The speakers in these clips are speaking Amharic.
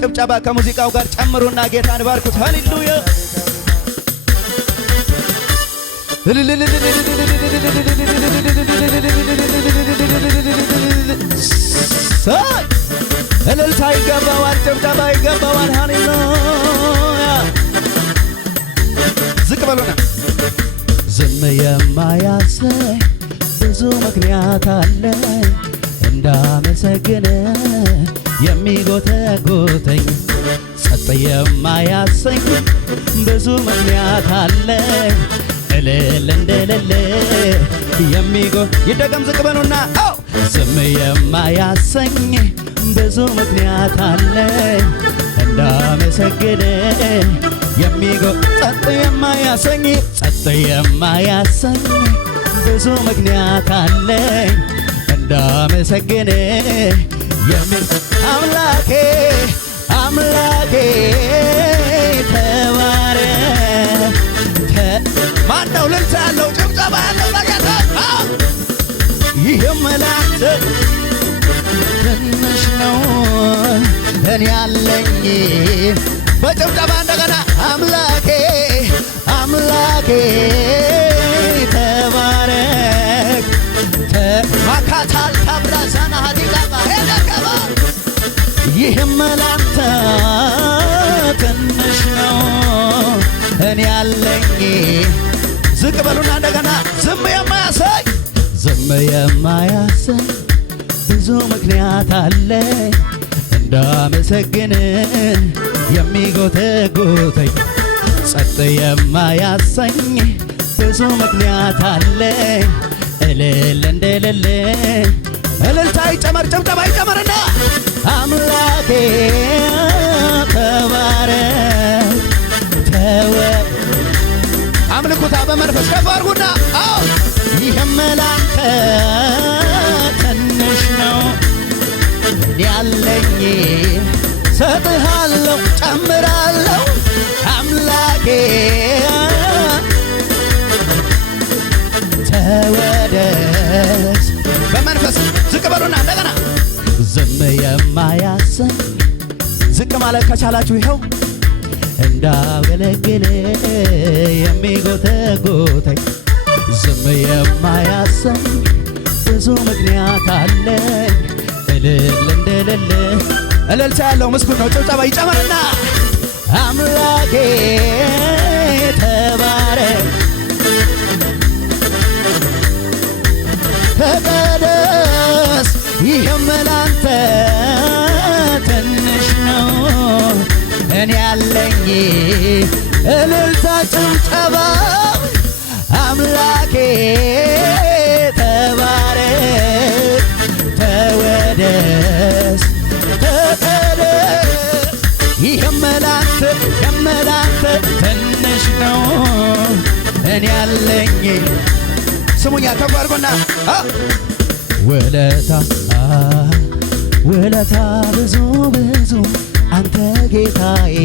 ጭብጨባ ከሙዚቃው ጋር ጨምሩና ጌታን ባርኩት። ሃሌሉያ እልልታ ይገባዋል፣ ጭብጨባ ይገባዋል። ሃሌሉያ ዝቅ በሉና ዝም የማያሰኝ ብዙ ምክንያት አለኝ እንዳመሰግን የሚጎተጉተኝ ጸጥ የማያሰኝ ብዙ ምክንያት አለኝ እልል እንደሌለ ይደገም ዝቅ በሉና ዝም የማያሰኝ ብዙ ምክንያት አለኝ እንዳመሰግን ጸጥ የማያሰኝ ብዙ ምክንያት አለኝ እንዳመሰግን አምላኬ ተባረክ። ማነው ልልታ ያለው ጭብጨባ ያለው ለጌታ? ይህም ላንተ ትንሽ ነው እኔ ያለኝ በጭብጨባ እንደገና አምላኬ ተባረክ። ማካታል ታብራዛና ሀዲቃባ ሄደከባ ይህም ላንተ ትንሽ ነው እኔ ያለኝ ዝቅ በሉና እንደገና ዝም የማያሰኝ ብዙ ምክንያት አለኝ እንዳመሰግን የሚጎተጉተኝ ጸጥ የማያሰኝ ብዙ ምክንያት አለኝ እልል እንደሌለ እልልታ ይጨመር ጭብጨባ ይጨመርና አምላኬ ተባረክ። አምልኩታ በመንፈስ ከፍ አድርጉና ይህም ላንተ ትንሽ ነው ያለኝ ሰጥሃለሁ ጨምራለሁ አምላኬ ተወደስ በመንፈስ ዝቅ በሉና እንደገና ዝም የማያሰኝ ዝቅ ማለት ከቻላችሁ ይኸው እንዳገለግል የሚጎተጉተኝ ዝም የማያሰኝ ብዙ ምክንያት አለኝ እልል እንደሌለ እልልታ ያለው ምስጉን ነው። ጭብጨባ ይጨመርና አምላኬ ተባረክ ተቀደስ ይህም ላንተ ትንሽ ነው እኔ ያለኝ እልልታ ጭብጨባ አምላኬ ተባረክ ተወደስ ተቀደስ ይህም ላንተ ትንሽ ነው እኔ ያለኝ ስሙኛ ከፍ አድርጎና ውለታ ብዙ አንተ ጌታዬ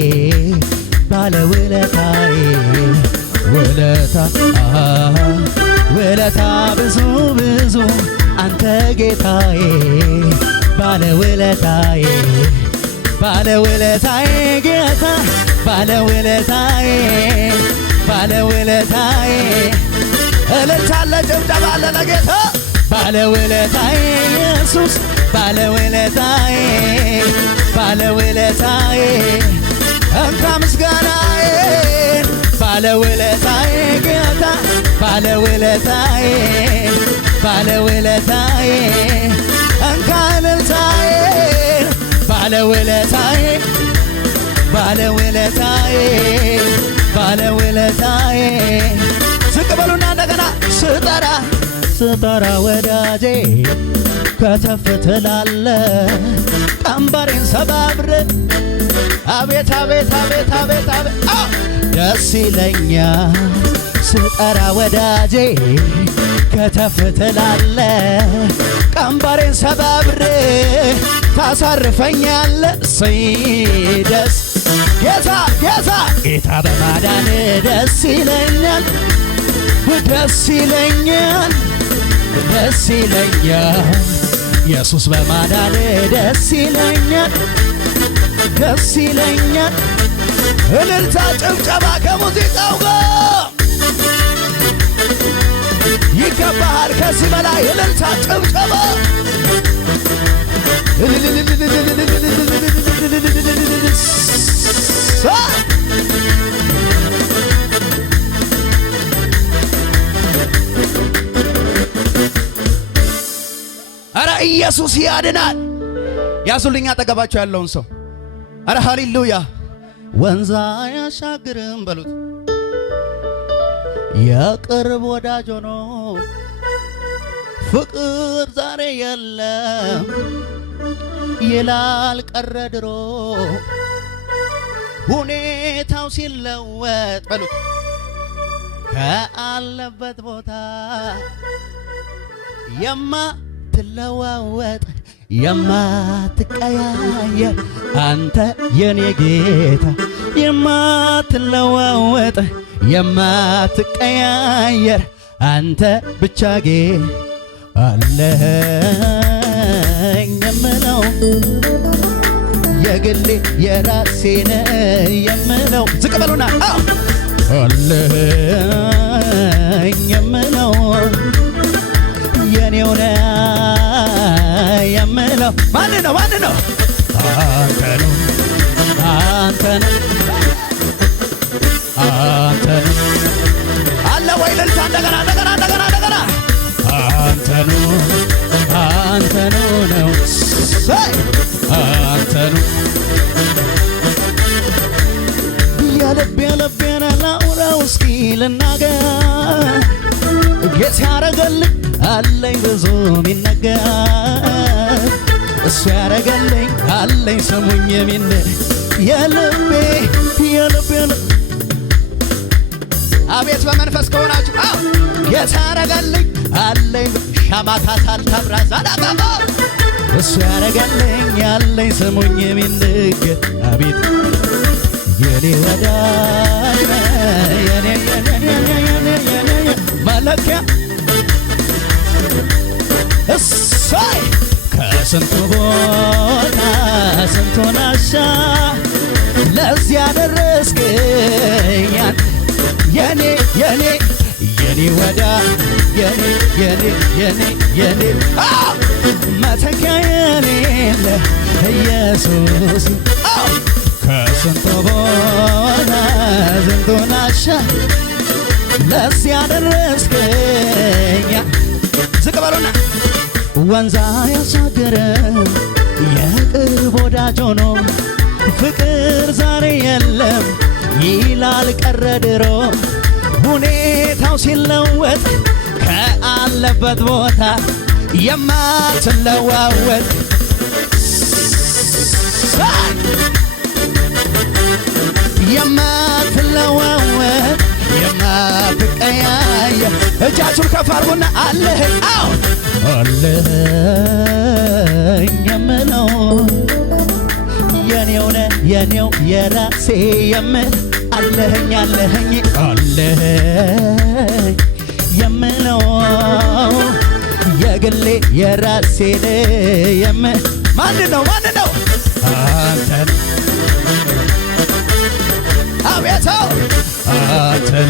ባለውለታዬ ውለታ ብዙ አንተ ጌታዬ ባለውለታዬ ጌታ ባለውለታዬ እልልታለ ጭብጨባ አለ ለጌታ ባለውለታዬ ኢየሱስ ባለውለታዬ እንካ ምስጋናዬን ባለውለታዬ ጌታ ባለውለታዬ እንካ እልልታዬን ባለውለታዬ ዝቅ በሉና እንደገና ስጠራ ወዳጄ ከተፍ ትላለ ቀንበሬን ሰባብር አቤት ደስ ይለኛል ስጠራ ወዳጄ ከተፍ ትላለ ቀንበሬን ሰባብር ታሳርፈኛለ ደስ ጌታ በማዳን ደስ ይለኛል ኢየሱስ በማዳን ደስ ይለኛል ደስ ይለኛል። እልልታ ጭብጨባ ከሙዚቃው ጋር ይገባሃል። ከዚህ በላይ እልልታ ጭብጨባ አረ ኢየሱስ ያድናል። ያዙልኛ አጠገባቸው ያለውን ሰው አረ ሃሌሉያ። ወንዝ አያሻግርም በሉት የቅርብ ወዳጅ ሆኖ ፍቅር ዛሬ የለም ይላል ቀረ ድሮ ሁኔታው ሲለወጥ በሉት ከአለበት ቦታ የማትለዋወጥ የማትቀያየር አንተ የኔ ጌታ የማትለዋወጥ የማትቀያየር አንተ ብቻ አለኝ የምለው የግሌ የራሴ ነህ የምለው ዝቅ በሉና አለኝ የምለው የኔው ነህ የምለው ማን ነው አንተ ነው አለ ወይ ልልታ እንደገና አንተ ነው የልቤን ላውራው እስኪ ልናገር ጌታ ያረገልኝ አለኝ ብዙ ሚነገር እሱ ያረገልኝ አለኝ ስሙኝ የሚነገር የልቤ አቤት በመንፈስ ከሆናችሁ ጌታ ያረገልኝ አለኝ ሻማታታል ታብራዛላባባ እሱ ያረገልኝ አለኝ ስሙኝ የሚነገር አቤት የኔ ወዳጅ የኔ መለኪያ እሰይ ከስንቱ ቦታ ስንቱን አሻ ለዚያ ደረስከኝ የኔ ወዳጅ የኔ መተኪያ የሌለ ኢየሱስ ከስንቱ ቦታ ስንቱን አሻ ለዚያ ደረስከኝ ዝቅ በሉና ወንዝ ያሻገረ የቅርብ ወዳጅ ሆኖ ፍቅር ዛሬ የለም ይላል ቀረ ድሮ ሁኔታው ሲለወጥ ከአለበት ቦታ የማትለዋወጥ የማትለዋወጥ የማትቀያየር እጃችሁን ከፍ አድርጉና አለኸኝ አለኸኝ የምለው የኔው ነህ የኔው የራሴ የምል አለኸኝ የምለው የግሌ የራሴ የምል ማን ነው አንተን አቤታው አንተን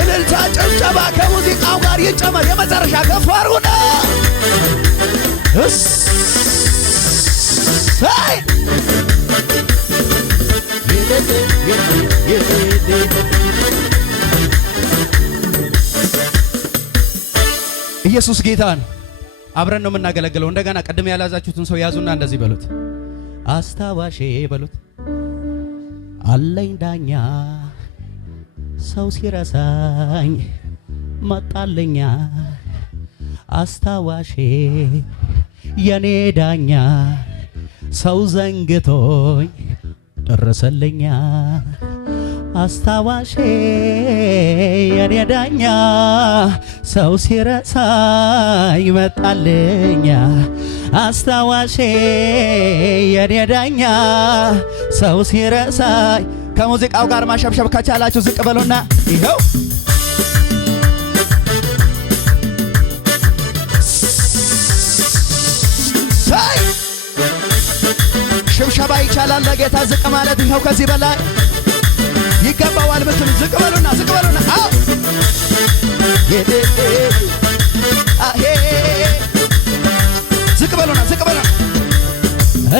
እልልታ ጭብጨባ ከሙዚቃው ጋር ይጨመር የመጨረሻ ከፍ አድርጉና እሰይ ኢየሱስ ጌታ ነው። አብረን ነው የምናገለግለው። እንደገና ቀድም ያላዛችሁትን ሰው ያዙና እንደዚህ በሉት አስታዋሼ በሉት አለኝ ዳኛ ሰው ሲረሳኝ መጣልኛ አስታዋሼ የኔ ዳኛ ሰው ዘንግቶኝ ደረሰልኛ አስታዋሼ የኔ ዳኛ ሰው ሲረሳኝ መጣልኛ አስታዋሼ የኔ ዳኛ ሰው ሲረሳኝ ከሙዚቃው ጋር ማሸብሸብ ከቻላችሁ ዝቅ በሉና ይኸው በጭብጨባ ይቻላል ለጌታ ዝቅ ማለት ይኸው ከዚህ በላይ ይገባዋል ምትሉ ዝቅ በሉና አዎ ዝቅ በሉና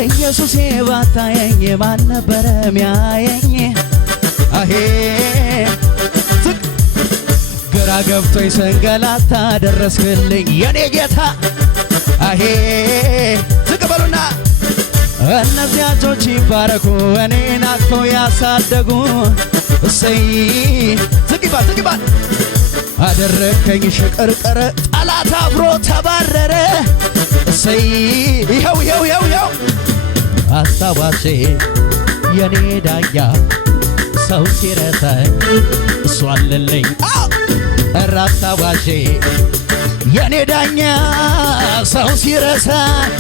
ኢየሱስ ባታየኝ ማን ነበረ ሚያየኝ አሄ ግራ ገብቶኝ ሰንገላታ ደረስክልኝ የኔ ጌታ አሄ ዝቅ በሉና እነዚያ እጆች ይባረኩ እኔን አቅፈው ያሳደጉ እሰይ ዝቅ ይባል አደረከኝ ሽቅርቅር ጠላት አፍሮ ተባረረ እሰይ ይኸው አስታዋሴ የኔ ዳኛ ሰው ሲረሳኝ እሱ አለልኝ አስታዋሴ የኔ ዳኛ ሰው ሲረሳኝ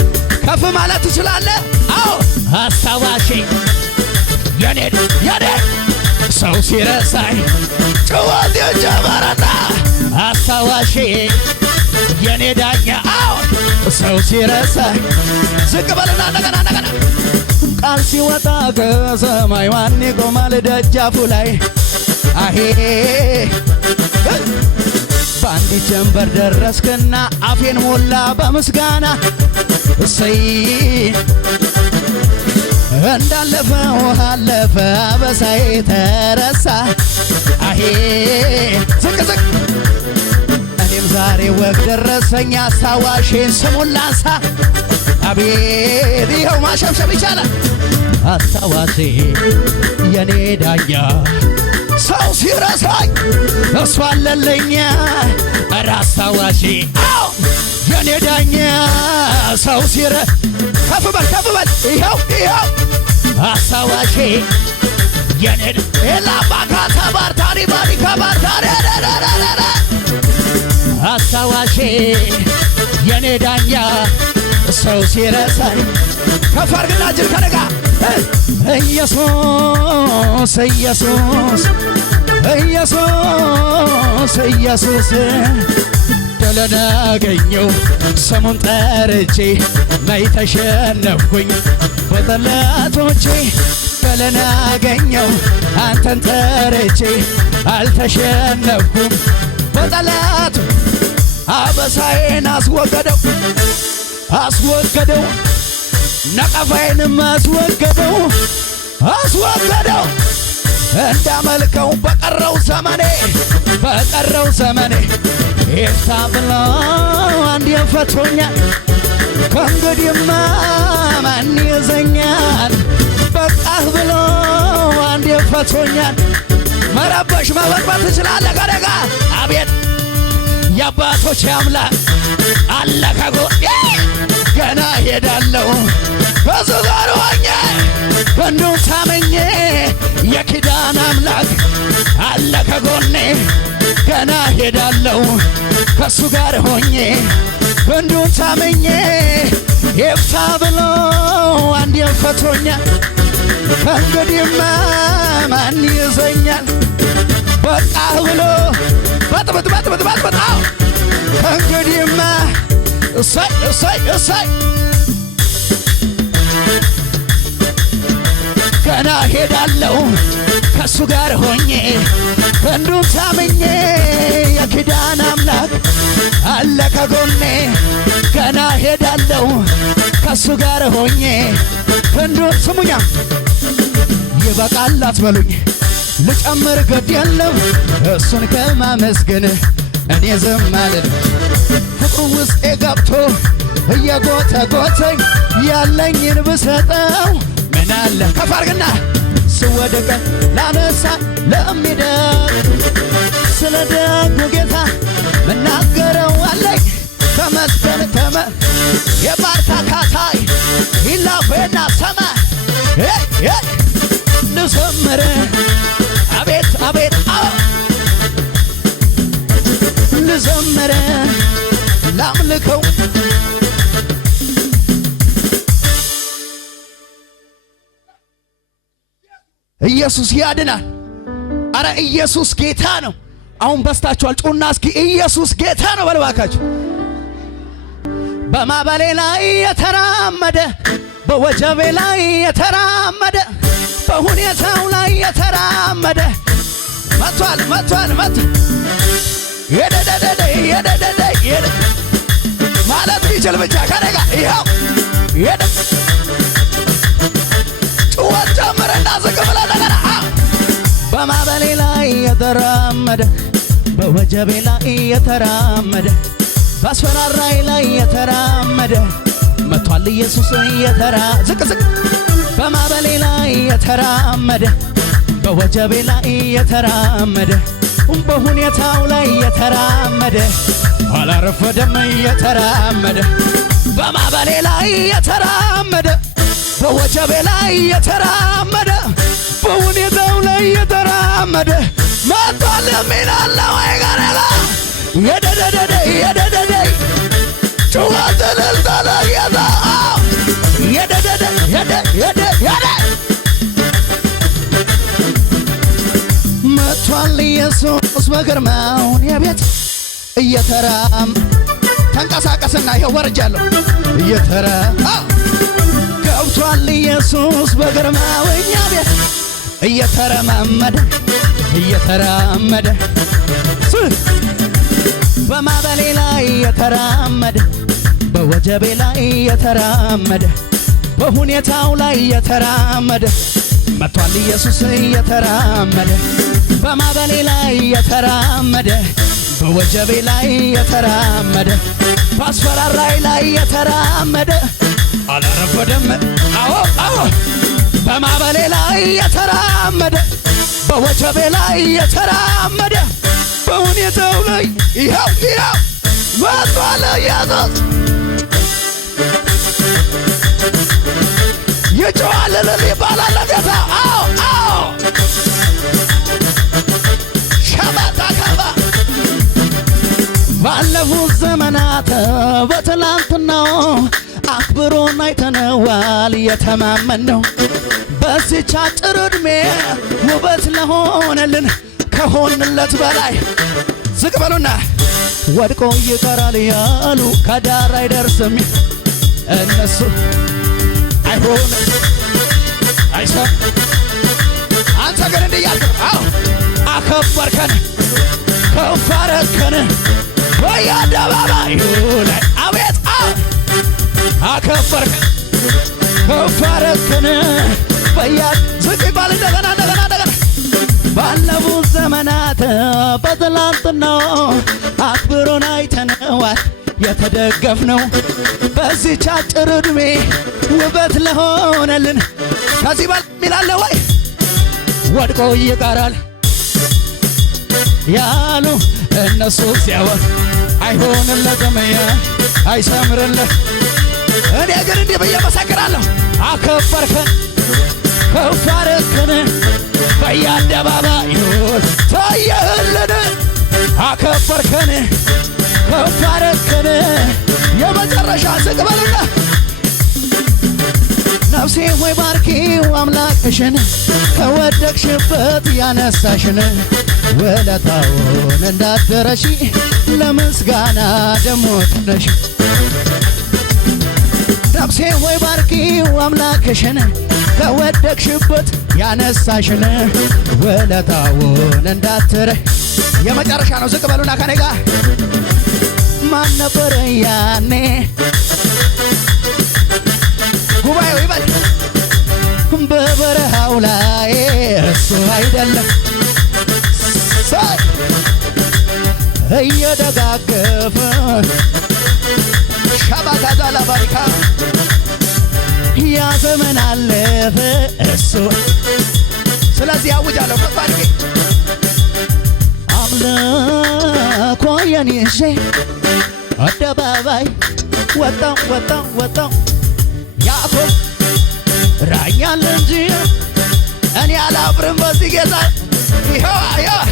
ከፍ ማለት ትችላለህ አዎ አስታዋሴ የኔ ሰው ሲረሳኝ ጭዋት የጀመረና አስታዋሴ የኔ ዳኛ አዎ ሰው ሲረሳኝ ዝቅ በልና እንደገና ቃል ሲወጣ ከሰማይ ማን ይቆማል ደጃፉ ላይ አሄ በአንዲት ጀንበር ደረስክና አፌን ሞላ በምስጋና እሰይ እንዳለፈው አለፈ አበሳዬ ተረሳ አሄ ዝቅ እኔም ዛሬ ወግ ደረሰኝ አስታዋሼን ስሙን ላንሳ አቤት ይኸው ማሸብሸብ ይቻላል አስታዋሴ የኔ ዳኛ ሰው ሲረሳኝ እሱ አለልኝ ኧረ አስታዋሴ አዎ የኔ ዳኛ ሰው ከፍ በል ይኸው አስታዋሴ የኔ ኤላባካ ተባርታሪ ባሪካ ባርታሪ አስታዋሴ የኔ ዳኛ ሰው ሲረሳኝ ከፍ አድርግና እጅን ከነጋ ኢየሱስ ድልን አገኘው ስሙን ጠርቼ ላይ ተሸነፍኩኝ በጠላቶቼ ድልን አገኘው አንተን ጠርቼ አልተሸነፍኩም በጠላቱ አበሳዬን አስወገደው ነቀፋዬንም አስወገደው እንዳመልከው በቀረው ዘመኔ ይፍታ ብሎ አንድ ፈቶኛል ከእንግዲህማ ማን ይዘኛል በቃህ ብሎ አንድ ፈቶኛል መረበሽ መበጥበጥ ትችላለህ ከደጋ አቤት የአባቶች አምላክ አለ ከጎኔ ገና ሄዳለሁ ከሱ ጋር ሆኜ ክንዱን ታምኜ የኪዳን አምላክ አለ ከጎኔ ገና ሄዳለሁ ከሱ ጋር ሆኜ ክንዱን ታምኜ ይፍታ ብሎ አንድ ፈቶኛል ከእንግዲህማ ማን ይዘኛል በቃህ ብሎ በጥብጥ ከእንግዲህማ እሰይ ገና ሄዳለሁ ከሱ ጋር ሆኜ ክንዱን ታምኜ የኪዳን አምላክ አለ ከጎኔ ገና ሄዳለሁ ከሱ ጋር ሆኜ ክንዱን ስሙኛ ይበቃል አትበሉኝ ልጨምር ግድ የለም እሱን ከማመስገን እኔ ዝም አልልም ፍቅሩ ውስጤ ገብቶ እየጎተጎተኝ ያለኝን ብሰጠው ምን አለ ከፍ አድርግና ስወድቅ ላነሳ ለሚደግ ስለ ደጉ ጌታ ምናገረው አለኝ ተመስገን የባርታ ካታይ ይላፌና ሰማ ልዘምር አቤት ልዘምር ላምልከው ኢየሱስ ያድናል። አረ ኢየሱስ ጌታ ነው። አሁን በስታችኋል። ጩና እስኪ ኢየሱስ ጌታ ነው በልባካችሁ። በማዕበሌ ላይ የተራመደ በወጀቤ ላይ የተራመደ በሁኔታው ላይ የተራመደ መቷል የደደደደ ማለት ይችል ብቻ ከነጋ ይኸው ጭወት ጨምረና ዝቅ ብለህ ነገር በማዕበሌ ላይ የተራመደ በወጀቤ ላይ የተራመደ በአስፈራራይ ላይ የተራመደ መቷል ኢየሱስ ዝቅ በማዕበሌ ላይ የተራመደ በወጀቤ ላይ የተራመደ በሁኔታው ላይ የተራመደ አላረፈደም የተራመደ በማዕበሌ ላይ የተራመደ በወጀቤ ላይ የተራመደ በሁኔታው ላይ የተራመደ መቷል ሚላለ ወይ ጋረጋ የደደደ ጩኸት እልልታ ለጌታ የደደደ መቷል ኢየሱስ በግርማውን የቤት ተንቀሳቀስና ይኸው ወርጃለሁ ገብቷል ኢየሱስ በግርማው እኛ ቤት እየተራመደ በማዕበሌ ላይ የተራመደ በወጀቤ ላይ የተራመደ በሁኔታው ላይ የተራመደ መቷል ኢየሱስ እየተራመደ በማዕበሌ ላይ የተራመደ በወጀቤ ላይ የተራመደ በአስፈራራይ ላይ የተራመደ አላረፈደም አዎ በማዕበሌ ላይ የተራመደ በወጀቤ ላይ የተራመደ በሁኔታው ላይ ይኸው መቷል ኢየሱስ ይጮሃል እልል ይባላል ለጌታ አዎ ሸባታ ከባ ባለፉት ዘመናት በትላንትናው አክብሮን አይተነዋል የተማመነው በዚህች አጭር ዕድሜ ውበት ለሆነልን ከሆንለት በላይ ዝቅ በሉና ወድቆ ይቀራል ያሉ ከዳር አይደርስም እነሱ አይሆንም አይሰም አንተ ግን እንዲህ ያልክ አከበርከን ከፍ አረከን በየአደባባዩ ላይ አቤት አከበርከን ከፍ አረከን ዝቅ ይባል እንደገና ባለፉት ዘመናት በትላንትናው አክብሮን አይተነዋል የተደገፍነው በዚህች አጭር ዕድሜ ውበት ለሆነልን ከዚህ በላይ ሚላለ ወይ ወድቆ ይቀራል ያሉ እነሱ ሲያወር አይሆንለትም አይሰምርለት እኔ ግን እንዲህ ብዬ መሰክራለሁ አከበርከን ከፍ አረከን በየአደባባዩ ታየህልን አከበርከን ከፍ አረከን የመጨረሻ ዝቅ በሉና ነፍሴ ሆይ ባርኪው አምላክሽን ከወደቅሽበት ያነሳሽን ውለታውን እንዳትረሺ ለምስጋና ደሞ ተነሽ ነፍሴ ሆይ ባርኪው አምላክሽን ከወደቅሽበት ያነሳሽን ውለታውን እንዳትረሺ የመጨረሻ ነው ዝቅ በሉና ከኔ ጋር ማን ነበር ያኔ ጉባኤው ይበል በበረሃው ላይ እሱ አይደለም እየደጋገፈ ሻባጋዛ ላባሪካ ያ ዘመን አለፈ እሱ ስለዚህ አውጃለሁ ከፍ አድርጌ አምልኮዬን ይዤ አደባባይ ወጣው ያዕቆብ ራኛል እንጂ እኔ አላፍርም በዚህ ጌታ ይኸው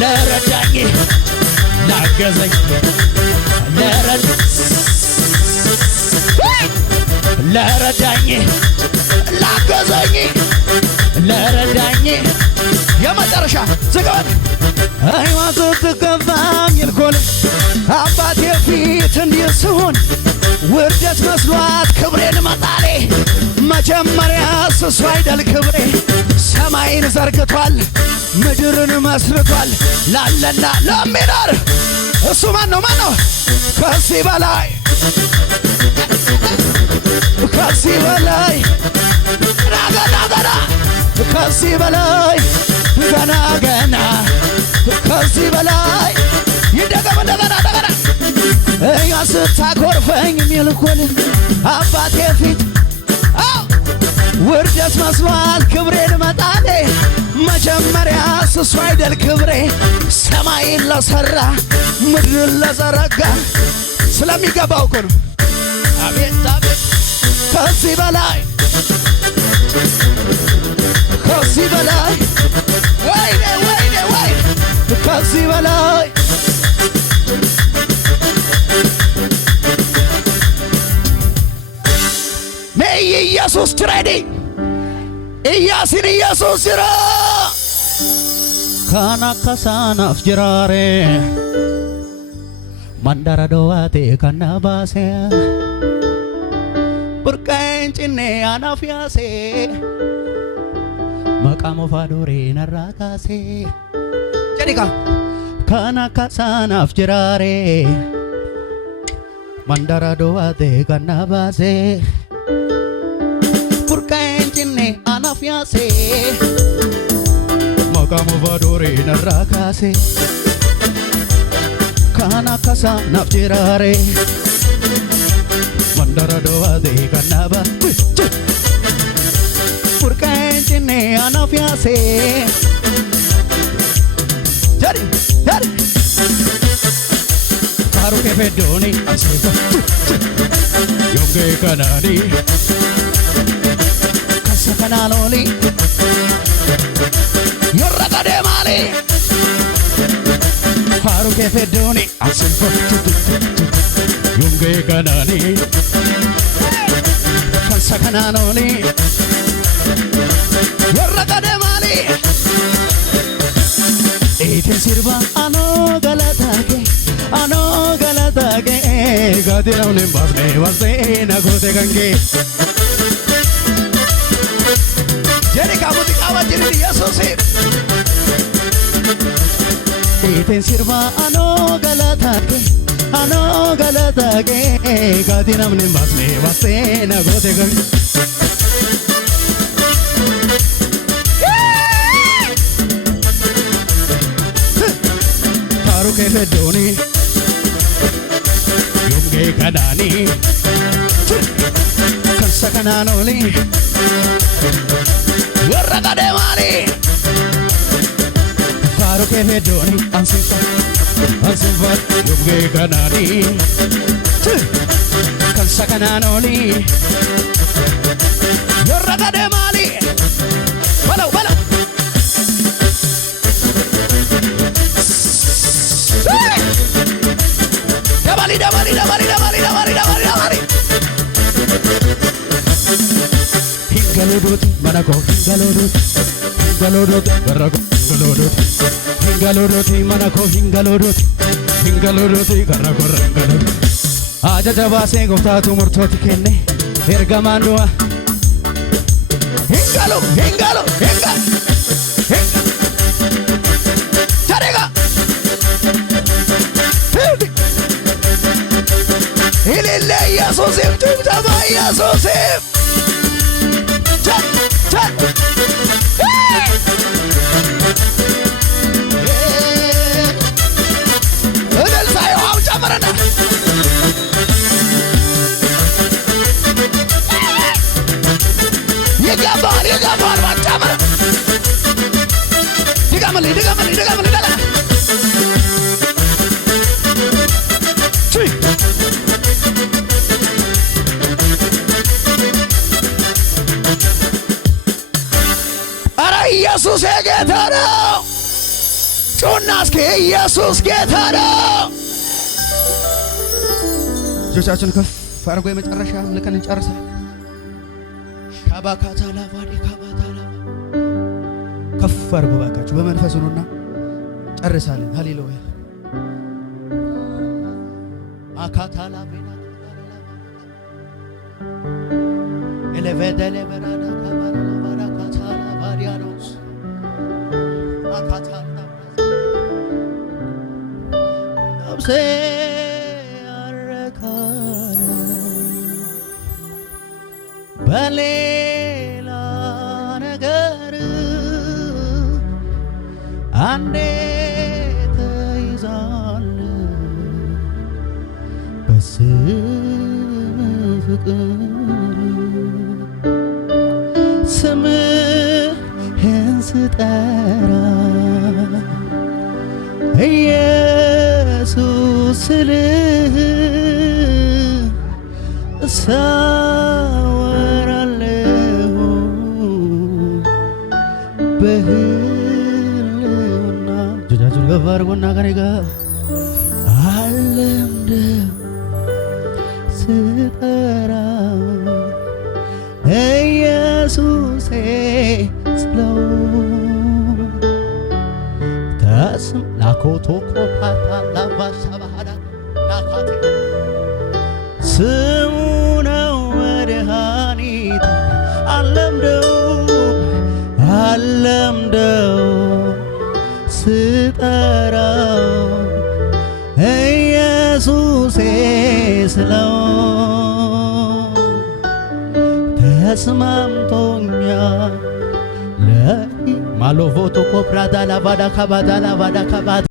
ለረዳኝ ላገዘኝ ለረዳኝ ላገዘኝ ለረዳኝ የመጨረሻ ዝገበት አይዋት ትከፋም ይልኮል አባቴ ፊት እንዲህ ስሆን ውርደት መስሏት ክብሬን መጣሌ መጀመሪያ እሱ አይደል ክብሬ ሰማይን ዘርግቷል ምድርን መስርቷል ላለና ለሚኖር እሱ ማን ነው ከዚህ በላይ ከዚህ በላይ ገና ከዚህ በላይ ገና ከዚህ በላይ ይደገም እንደገና እያ ስታኮርፈኝ ሚልኩል አባቴ ፊት ውርደት መስሏል ክብሬን መጣሌ መጀመሪያ እሱ አይደል ክብሬ ሰማይን ለሰራ ምድርን ለዘረጋ ስለሚገባው እኮ ነው። አቤት አቤት ከዚህ በላይ ከዚህ በላይ ወይኔ ከዚህ በላይ ኢየሱስ ትሬዲ ኢያሲን ኢየሱስ ጅራ ካናካሳናፍ ጅራሬ mandara doate kanabase burqaen cinne anafiase maqamo fadore narakase jedika kana kasanaf jirare mandara doate kanabase burqaen cinne anafiase maqamo fadore narakase kana kasa nafjirare mandara doa de kanaba purkaentine anafiase jari karu ke pedoni asifa yonge kanani kasa kanaloli yorraga de mali Haru ke fedoni asimpo yunge kanani kansa kananoli yorra kade mali ete sirva ano galatake gadiraune basme wase na gote gange jeri kabuti kawajiri yesusi eten sirva ano galatake gadinamne basme wase na gote gang haru ke fedoni yunge kadani kansa kananoli warra kade mali Haru ke medoni ansifa yunge kanani kansa kananoli yorra kade mali balo dabali hingalodoti manako hingalodoti barako hingalodoti manako hingalodoti garako rangalodoti aja jabase goftatu murtoti kenne ergamandua hingalo tarega ilille yesusim tumtama yesusim chat ödel sayo ham camarana yegabar macamara digamali dala ኢየሱስ ጌታ ነው ጩና እስኪ ኢየሱስ ጌታ ነው እጆቻችሁን ከፍ አድርጎ የመጨረሻ ልከን እንጨርሳለን ሻባካታላ ባዲ ካባታላ ከፍ አድርጎ ባካችሁ በመንፈስ ሆኖና ጨርሳለን ሃሌሉያ አካታላ ቤና 11 ቬደሌ በራዳ ካባራ ባራካታላ ባሪያኖስ አካታላ ነፍሴ አረካለ በሌላ ነገር አንዴ ተይዛል በስም ፍቅር ስምህን ስጠራ ኢየሱስ ስልህ እሳወራለሁ በህልውና እጆቻችሁን ከፍ አድርጉና ከኔ ጋር አለምደው ስጠራ ኢየሱሴ ስለው ተስም ላኮቶ ኮፓታ ላባሳ ባህዳ ላካቴ ስሙ ነው መድኃኒት አለምደው ስጠራው ኢየሱሴ ስለው ተስማምቶኛል ማሎቮቶ ኮፕራዳ ላቫዳ ካባዳ ላቫዳ ካባዳ